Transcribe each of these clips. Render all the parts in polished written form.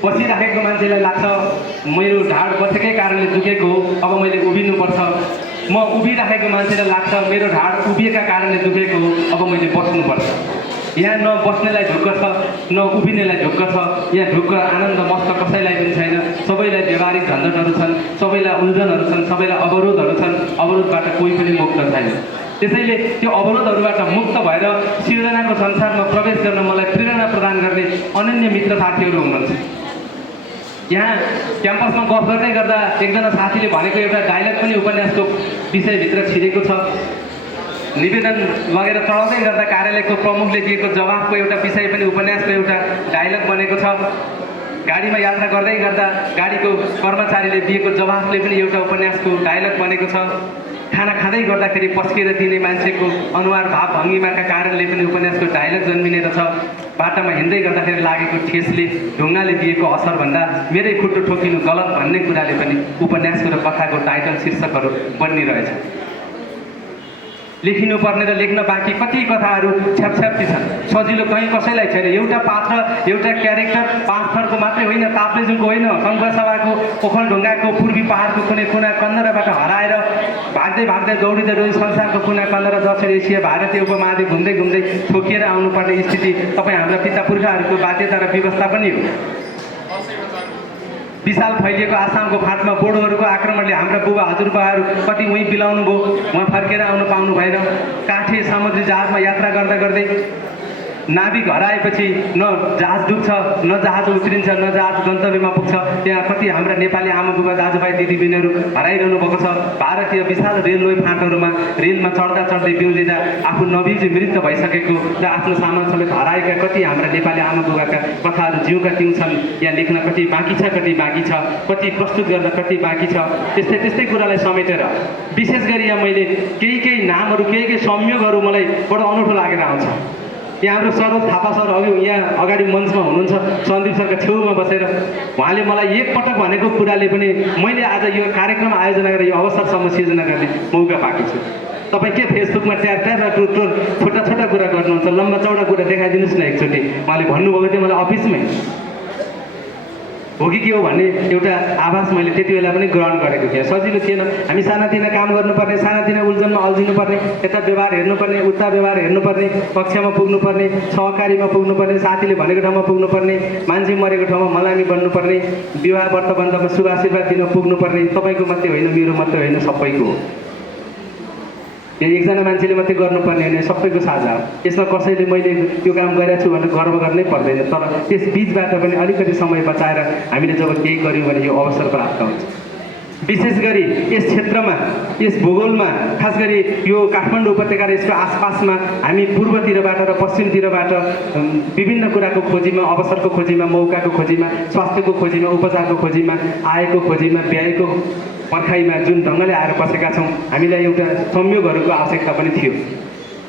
बसिराखेको मान्छेलाई लाग्छ मेरो ढाड बसेकै कारणले दुखेको हो, अब मैले उभिनुपर्छ। म उभिराखेको मान्छेलाई लाग्छ मेरो ढाड उभिएका कारणले दुखेको हो, अब मैले बस्नुपर्छ। यहाँ न बस्नेलाई ढुक्क छ न उभिनेलाई ढुक्क छ। यहाँ ढुक्क आनन्द मस्त कसैलाई पनि छैन। सबैलाई व्यवहारिक झन्झटहरू छन्, सबैलाई उल्झनहरू छन्, सबैलाई अवरोधहरू छन्। अवरोधबाट कोही पनि मुक्त छैन। त्यसैले त्यो अवरोधहरूबाट मुक्त भएर सिर्जनाको संसारमा प्रवेश गर्न मलाई प्रेरणा प्रदान गर्ने अनन्य मित्र साथीहरू हुनुहुन्छ। यहाँ क्याम्पसमा गफ गर्दै गर्दा एकजना साथीले भनेको एउटा डायलग पनि उपन्यासको विषयभित्र छिरेको छ। निवेदन लगेर चढाउँदै गर्दा कार्यालयको प्रमुखले दिएको जवाफको एउटा विषय पनि उपन्यासको एउटा डायलग बनेको छ। गाडीमा यात्रा गर्दै गर्दा गाडीको कर्मचारीले दिएको जवाफले पनि एउटा उपन्यासको डायलग बनेको छ। खाना खाँदै गर्दाखेरि पस्किएर दिने मान्छेको अनुहार भाव भङ्गिमाका कारणले पनि उपन्यासको डायलग जन्मिने रहेछ। बाटामा हिँड्दै गर्दाखेरि लागेको ठेसले ढुङ्गाले दिएको असरभन्दा मेरै खुट्टो ठोकिनु गलत भन्ने कुराले पनि उपन्यासको र कथाको टाइटल शीर्षकहरू बन्निरहेछ। लेखिनुपर्ने र लेख्न बाँकी कति कथाहरू छ्यापछ्याप्ती छन्। सजिलो कहीँ कसैलाई छैन। एउटा पात्र एउटा क्यारेक्टर पाँच थरको मात्रै होइन, ताप्लेजुङको होइन, सङ्घसभाको ओखलढुङ्गाको पूर्वी पहाडको कुनै कुना कन्दराबाट हराएर भाग्दै भाग्दै दौडिँदै दौडी संसारको कुना कन्दरा दक्षिण एसिया भारतीय उपमहाद्वीप घुम्दै घुम्दै ठोकिएर आउनुपर्ने स्थिति तपाईँ हाम्रा पिता पुर्खाहरूको बाध्यता र व्यवस्था पनि हो। विशाल फैलिएको आसामको फाँटमा बोडोहरूको आक्रमणले हाम्रा बुबा हजुरबाहरू कति उहीँ बिलाउनु भयो, उहाँ फर्केर आउनु पाउनु भएन। काठे समुद्री जहाजमा यात्रा गर्दा गर्दै नाविक हराएपछि न जहाज डुब्छ, न जहाज उत्रिन्छ, न जहाज गन्तव्यमा पुग्छ। त्यहाँ कति हाम्रा नेपाली आमा बुबा दाजुभाइ दिदीबहिनीहरू हराइरहनु भएको छ। भारतीय विशाल रेलवे फाँटहरूमा रेलमा चढ्दा चढ्दै बिउजिँदा आफू नबिउजी मृत भइसकेको र आफ्नो सामान समेत हराएका कति हाम्रा नेपाली आमा बुबाका कथाहरू जिउका तिउँ छन्। यहाँ लेख्न कति बाँकी छ, कति बाँकी छ, कति प्रस्तुत गर्न कति बाँकी छ। त्यस्तै त्यस्तै कुरालाई समेटेर विशेष गरी यहाँ मैले केही नामहरू केही संयोगहरू मलाई बडो अनौठो लागेर आउँछ। यहाँ हाम्रो सरोज थापा सर अघि यहाँ अगाडि मञ्चमा हुनुहुन्छ, सन्दीप सरका छेउमा बसेर उहाँले मलाई एकपटक भनेको कुराले पनि मैले आज यो कार्यक्रम आयोजना गरेर यो अवसरसम्म सिर्जना गर्ने मौका पाएको छु। तपाईँ के फेसबुकमा ट्यार र टुर छोटा छोटा कुरा गर्नुहुन्छ, लम्बा चौडा कुरा देखाइदिनुहोस् न एकचोटि। उहाँले भन्नुभएको थियो मलाई अफिसमै हो कि के हो भन्ने एउटा आभास मैले त्यति बेला पनि ग्रहण गरेको थिएँ। सजिलो थिएन। हामी सानातिना काम गर्नुपर्ने, सानातिना उल्झनमा अल्झिनुपर्ने, यता व्यवहार हेर्नुपर्ने, उता व्यवहार हेर्नुपर्ने, कक्षामा पुग्नुपर्ने, सहकारीमा पुग्नुपर्ने, साथीले भनेको ठाउँमा पुग्नुपर्ने, मान्छे मरेको ठाउँमा मलामी बन्नुपर्ने, विवाह व्रतबन्धमा शुभ आशीर्वाद दिन पुग्नुपर्ने। तपाईँको मात्रै होइन, मेरो मात्रै होइन, सबैको हो। यहाँ एकजना मान्छेले मात्रै गर्नुपर्ने होइन, सबैको साझा हो। यसमा कसैले मैले त्यो काम गरेको छु भनेर गर्व गर्नै पर्दैन। तर त्यस बिचबाट पनि अलिकति समय बचाएर हामीले जब केही गऱ्यौँ भने यो अवसर प्राप्त हुन्छ। विशेष गरी यस क्षेत्रमा, यस भूगोलमा, खास गरी यो काठमाडौँ उपत्यका र यसको आसपासमा हामी पूर्वतिरबाट र पश्चिमतिरबाट विभिन्न कुराको खोजीमा, अवसरको खोजीमा, मौकाको खोजीमा, स्वास्थ्यको खोजीमा, उपचारको खोजीमा, आयको खोजीमा, व्ययको पर्खाइमा जुन ढङ्गले आएर बसेका छौँ, हामीलाई एउटा संयोगहरूको आवश्यकता पनि थियो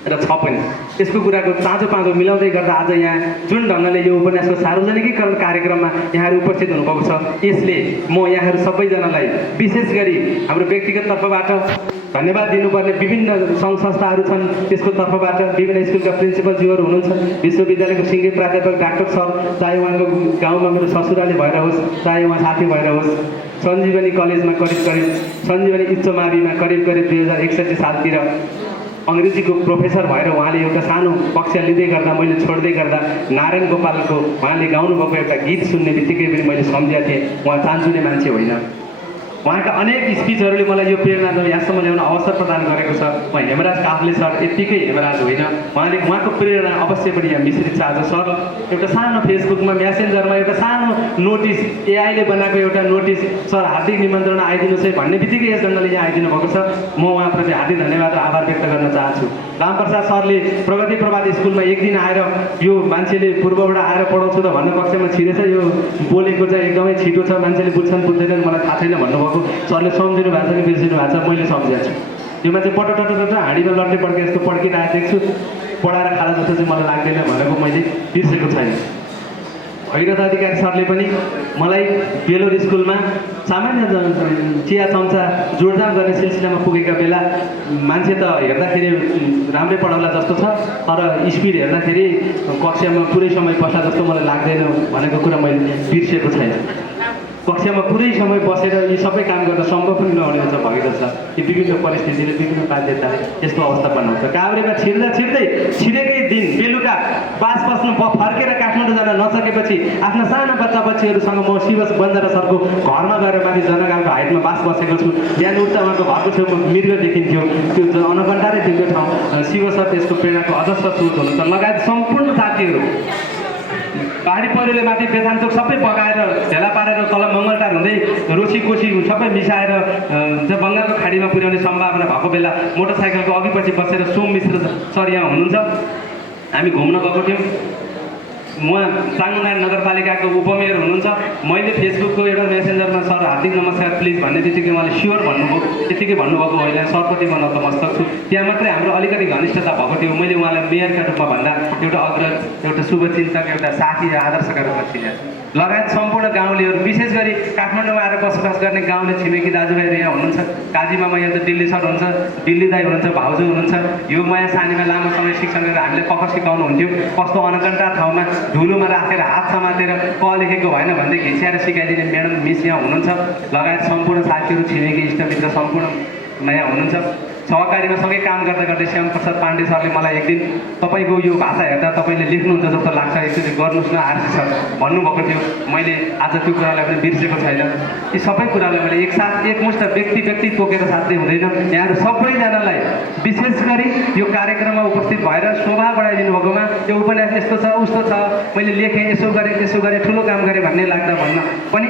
र छ पनि। यसको कुराको चाँजो पाँजो मिलाउँदै गर्दा आज यहाँ जुन ढङ्गले यो उपन्यासको सार्वजनिकीकरण कार्यक्रममा यहाँहरू उपस्थित हुनुभएको छ, यसले म यहाँहरू सबैजनालाई विशेष गरी हाम्रो व्यक्तिगत तर्फबाट धन्यवाद दिनुपर्ने विभिन्न सङ्घ संस्थाहरू छन्, त्यसको तर्फबाट विभिन्न स्कुलका प्रिन्सिपलज्यूहरू हुनुहुन्छ, विश्वविद्यालयको सिङ्गे प्राध्यापक डाक्टर सर, चाहे उहाँको गाउँमा मेरो ससुराली भएर होस्, चाहे उहाँ साथी भएर होस्, सञ्जीवनी कलेजमा करिब सञ्जीवनी उच्च माविमा करिब 2061 सालतिर अङ्ग्रेजीको प्रोफेसर भएर उहाँले एउटा सानो कक्षा लिँदै गर्दा मैले छोड्दै गर्दा नारायण गोपालको उहाँले गाउनुभएको एउटा गीत सुन्ने बित्तिकै पनि मैले सम्झेको थिएँ उहाँ चान्चुने मान्छे होइन। उहाँका अनेक स्पिचहरूले मलाई यो प्रेरणा यहाँसम्म ल्याउन अवसर प्रदान गरेको छ। उहाँ हेमराज काफ्ले सर यत्तिकै हेमराज होइन, उहाँले उहाँको प्रेरणा अवश्य पनि यहाँ मिश्रित छ। आज सर एउटा सानो फेसबुकमा म्यासेन्जरमा एउटा सानो नोटिस, एआईले बनाएको एउटा नोटिस, सर हार्दिक निमन्त्रण आइदिनुहोस् है भन्ने बित्तिकै यस ढङ्गले यहाँ आइदिनु भएको छ। म उहाँप्रति हार्दिक धन्यवाद र आभार व्यक्त गर्न चाहन्छु। रामप्रसाद सरले प्रगति प्रभात स्कुलमा एक दिन आएर यो मान्छेले पूर्वबाट आएर पढाउँछु त भन्ने कक्षामा छिरेछ, यो बोलेको चाहिँ एकदमै छिटो छ, मान्छेले बुझ्छन् बुझ्दैनन् मलाई थाहा छैन भन्नुभएको सरले सम्झिनु भएको छ कि बिर्सिनु भएको छ, मैले सम्झेको छु। यो मान्छे पटट हाँडीमा लड्ने पड्के जस्तो पड्किरहेको देख्छु, पढाएर खाला जस्तो चाहिँ मलाई लाग्दैन भनेको मैले बिर्सेको छैन। भैरथ अधिकारी सरले पनि मलाई बेलोर स्कुलमा सामान्य चिया चम्चा जोडजाम गर्ने सिलसिलामा पुगेका बेला मान्छे त हेर्दाखेरि राम्रै पढाउला जस्तो छ तर स्पिड हेर्दाखेरि कक्षामा पुरै समय बस्ला जस्तो मलाई लाग्दैन भनेको कुरा मैले बिर्सेको छैन। कक्षामा पुरै समय बसेर यी सबै काम गर्न सम्भव पनि नहुने हुन्छ भगीरथ सर। यी विभिन्न परिस्थितिले विभिन्न बाध्यताले यस्तो अवस्था बनाउँछ। काभ्रेमा छिर्दै छिरेकै दिन बेलुका बास बस्नु फर्केर काठमाडौँ जान नसकेपछि आफ्ना साना बच्चाबच्चीहरूसँग म शिव बन्जारा सरको घरमा गएर माथि जनगाउँको हाइटमा बास बसेको छु। बिहान उठ्दा उहाँको घरको छेउमा मृग देखिन्थ्यो, त्यो अनकन्टारै थियो ठाउँ। शिव सर त्यसको प्रेरणाको अजस्र स्रोत हुनुहुन्छ लगायत सम्पूर्ण साथीहरू। पहाडी पहिरोले माथि बेथानचोक सबै बगाएर भेला पारेर तल मङ्गलटार हुँदै रोसी कोसी सबै मिसाएर बङ्गालको खाडीमा पुर्याउने सम्भावना भएको बेला मोटरसाइकलको अघिपछि बसेर सोम मिश्र सर यहाँ हुनुहुन्छ। हामी घुम्न गएको थियौँ। उहाँ चाङनारायण नगरपालिकाको उपमेयर हुनुहुन्छ। मैले फेसबुकको एउटा मेसेन्जरमा सर हार्दिक नमस्कार प्लिज भन्ने बित्तिकै उहाँले स्योर भन्नुभयो। त्यतिकै भन्नुभएको होइन सरप्रति म नतमस्तक छु। त्यहाँ मात्रै हाम्रो अलिकति घनिष्ठता भएको थियो। मैले उहाँलाई मेयरका रूपमा भन्दा एउटा अग्रज, एउटा शुभचिन्तक, एउटा साथी र आदर्शका रूपमा चिने लगायत सम्पूर्ण गाउँलेहरू, विशेष गरी काठमाडौँमा आएर बसोबास गर्ने गाउँले छिमेकी दाजुभाइहरू यहाँ हुनुहुन्छ। काजी मामा यहाँ त दिल्ली सर हुनुहुन्छ, दिल्ली दाई हुनुहुन्छ, भाउजू हुनुहुन्छ। यो माया सानीमा लामो समय शिक्षण गरेर हामीले पख सिकाउनु हुन्थ्यो। कस्तो अनकन्टा ठाउँमा धुलोमा राखेर हात समातेर क लेखेको भएन भन्दै घिस्याएर सिकाइदिने म्याडम मिस यहाँ हुनुहुन्छ। लगायत सम्पूर्ण साथीहरू, छिमेकी इष्टमित्र सम्पूर्ण यहाँ हुनुहुन्छ। सहकारीमा सँगै काम गर्दा गर्दै श्याम प्रसाद पाण्डे सरले मलाई एक दिन तपाईँको यो भाषा हेर्दा तपाईँले लेख्नुहुन्छ जस्तो लाग्छ, एकचोटि गर्नुहोस् न आरसी सर भन्नुभएको थियो। मैले आज त्यो कुरालाई पनि बिर्सेको छैन। यी सबै कुरालाई मैले एकसाथ एकमुष्ट व्यक्ति तोकेर साध्य हुँदैन। यहाँहरू सबैजनालाई विशेष गरी यो कार्यक्रममा उपस्थित भएर शोभा बढाइदिनु भएकोमा यो उपन्यास यस्तो छ उस्तो छ, मैले लेखेँ, यसो गरेँ, ठुलो काम गरेँ भन्ने लाग्दा भन्न पनि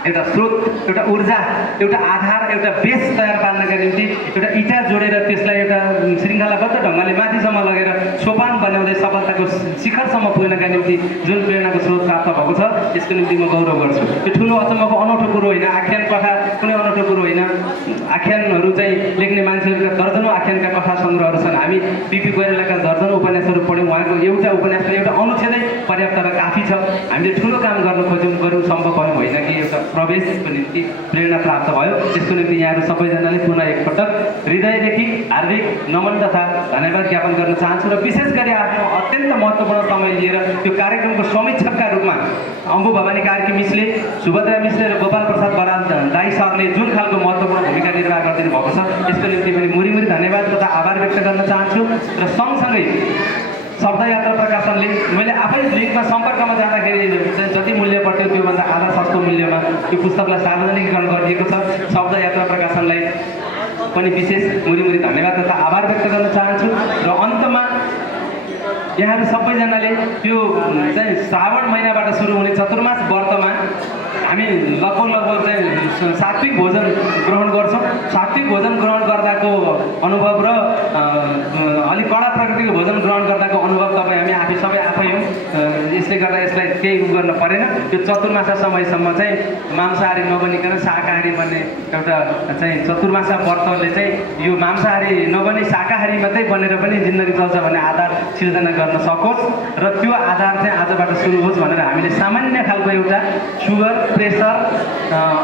एउटा स्रोत, एउटा ऊर्जा, एउटा आधार, एउटा बेस तयार पार्नका निम्ति एउटा इँटा जोडेर त्यसलाई एउटा श्रृङ्खलाबद्ध ढङ्गले माथिसम्म लगेर सोपान बनाउँदै सफलताको शिखरसम्म पुग्नका निम्ति जुन प्रेरणाको स्रोत प्राप्त भएको छ त्यसको निम्ति म गौरव गर्छु। यो ठुलो अचम्मको अनौठो कुरो होइन, आख्यान कथा कुनै अनौठो कुरो होइन। आख्यानहरू चाहिँ लेख्ने मान्छेहरूका दर्जनौँ आख्यानका कथा सङ्ग्रहहरू छन्। हामी बिपी कोइरालाका दर्जनौँ उपन्यासहरू पढ्यौँ। उहाँको एउटा उपन्यास पनि एउटा अनुच्छेदै पर्याप्त र काफी छ। हामीले ठुलो काम गर्न खोज्यौँ, गर्नु सम्भव भयो होइन कि एउटा प्रवेशको निम्ति प्रेरणा प्राप्त भयो। त्यसको निम्ति यहाँहरू सबैजनाले पुनः एकपटक हृदयदेखि हार्दिक नमन तथा धन्यवाद ज्ञापन गर्न चाहन्छु। र विशेष गरी आफ्नो अत्यन्त महत्त्वपूर्ण समय लिएर त्यो कार्यक्रमको समीक्षकका रूपमा अम्बु भवानी कार्की मिसले, सुभद्रा मिसले र गोपाल प्रसाद बराल दाई सरले जुन खालको महत्त्वपूर्ण भूमिका निर्वाह गरिदिनु भएको छ त्यसको निम्ति पनि मुरी धन्यवाद तथा आभार व्यक्त गर्न चाहन्छु। र सँगसँगै शब्दयात्रा प्रकाशनले मैले आफै लिङ्कमा सम्पर्कमा जाँदाखेरि जति मूल्य पर्थ्यो त्योभन्दा आधा सस्तो मूल्यमा यो पुस्तकलाई सार्वजनिकीकरण गरिएको छ। शब्दयात्रा प्रकाशनलाई पनि विशेष मुरी धन्यवाद तथा आभार व्यक्त गर्न चाहन्छु। र अन्तमा यहाँहरू सबैजनाले यो चाहिँ श्रावण महिनाबाट सुरु हुने चतुर्मास व्रतमा हामी लगभग चाहिँ सात्विक भोजन ग्रहण गर्छौँ। सात्विक भोजन ग्रहण गर्दाको अनुभव र अलिक कडा प्रकृतिको भोजन ग्रहण गर्दाको अनुभव तपाईँ हामी सबै आफै हौँ। यसले गर्दा यसलाई केही गर्न परेन। यो चतुर्मासा समयसम्म चाहिँ मांसाहारी नबनिकन शाकाहारी बन्ने एउटा चाहिँ चतुर्मासा व्रतले चाहिँ यो मांसाहारी नबनी शाकाहारी मात्रै बनेर पनि जिन्दगी चल्छ भन्ने आधार सिर्जना गर्न सकोस् र त्यो आधार चाहिँ आजबाट सुरु होस् भनेर हामीले सामान्य खालको एउटा सुगर, प्रेसर,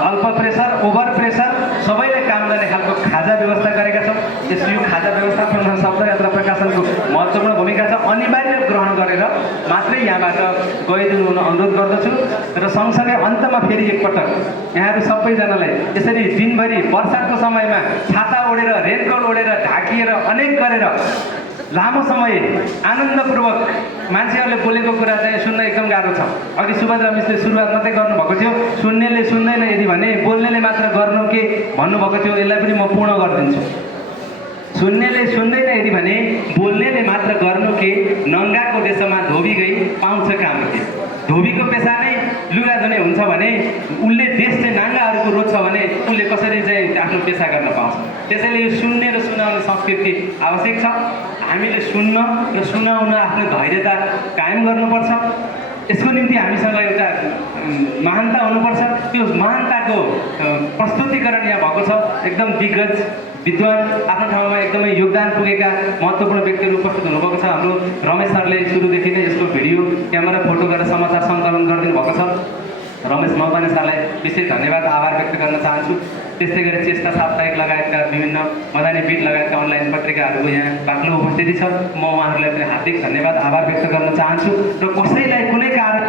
अल्प प्रेसर, ओभर प्रेसर सबैले काम गर्ने खालको खाजा व्यवस्था गरेका छौँ। यो खाजा व्यवस्थापनमा शब्दयात्रा प्रकाशनको महत्त्वपूर्ण भूमिका छ। अनिवार्य ग्रहण गरेर मात्रै यहाँबाट गइदिनु हुन अनुरोध गर्दछु। र सँगसँगै अन्तमा फेरि एकपटक यहाँहरू सबैजनालाई यसरी दिनभरि वर्षाको समयमा छाता ओढेर, रेनकोट ओढेर, ढाकिएर अनेक गरेर लामो समय आनन्दपूर्वक मान्छेहरूले बोलेको कुरा चाहिँ सुन्न एकदम गाह्रो छ। अघि सुभद्रा मिसले सुरुवात मात्रै गर्नुभएको थियो, सुन्नेले सुन्दैन यदि भने बोल्नेले मात्र गर्नु के भन्नुभएको थियो। यसलाई पनि म पूर्ण गरिदिन्छु। सुन्नेले सुन्दैन यदि भने बोल्नेले मात्र गर्नु के, नङ्गाको देशमा धोबी गई पाउँछ काम के। धोबीको पेसा नै लुगा धुने हुन्छ भने उसले देश चाहिँ नाङ्गाहरूको रोज्छ भने उसले कसरी चाहिँ आफ्नो पेसा गर्न पाउँछ। त्यसैले यो सुन्ने र सुनाउने संस्कृति आवश्यक छ। हामीले सुन्न र सुनाउन आफ्नो धैर्यता कायम गर्नुपर्छ। यसको निम्ति हामीसँग एउटा महानता हुनुपर्छ। त्यो महानताको प्रस्तुतिकरण यहाँ भएको छ। एकदम दिग्गज विद्वान आफ्नो ठाउँमा एकदमै योगदान पुगेका महत्त्वपूर्ण व्यक्तिहरू उपस्थित हुनुभएको छ। हाम्रो रमेश सरले सुरुदेखि नै यसको भिडियो क्यामेरा फोटो गरेर समाचार सङ्कलन गरिदिनु भएको छ। रमेश मकवाने सरलाई विशेष धन्यवाद आभार व्यक्त गर्न चाहन्छु। त्यस्तै गरी चेष्टा साप्ताहिक लगायतका विभिन्न मदानी बिट लगायतका अनलाइन पत्रिकाहरूको यहाँ बाक्लो उपस्थिति छ। म उहाँहरूलाई पनि हार्दिक धन्यवाद आभार व्यक्त गर्न चाहन्छु र कसैलाई कुनै कारण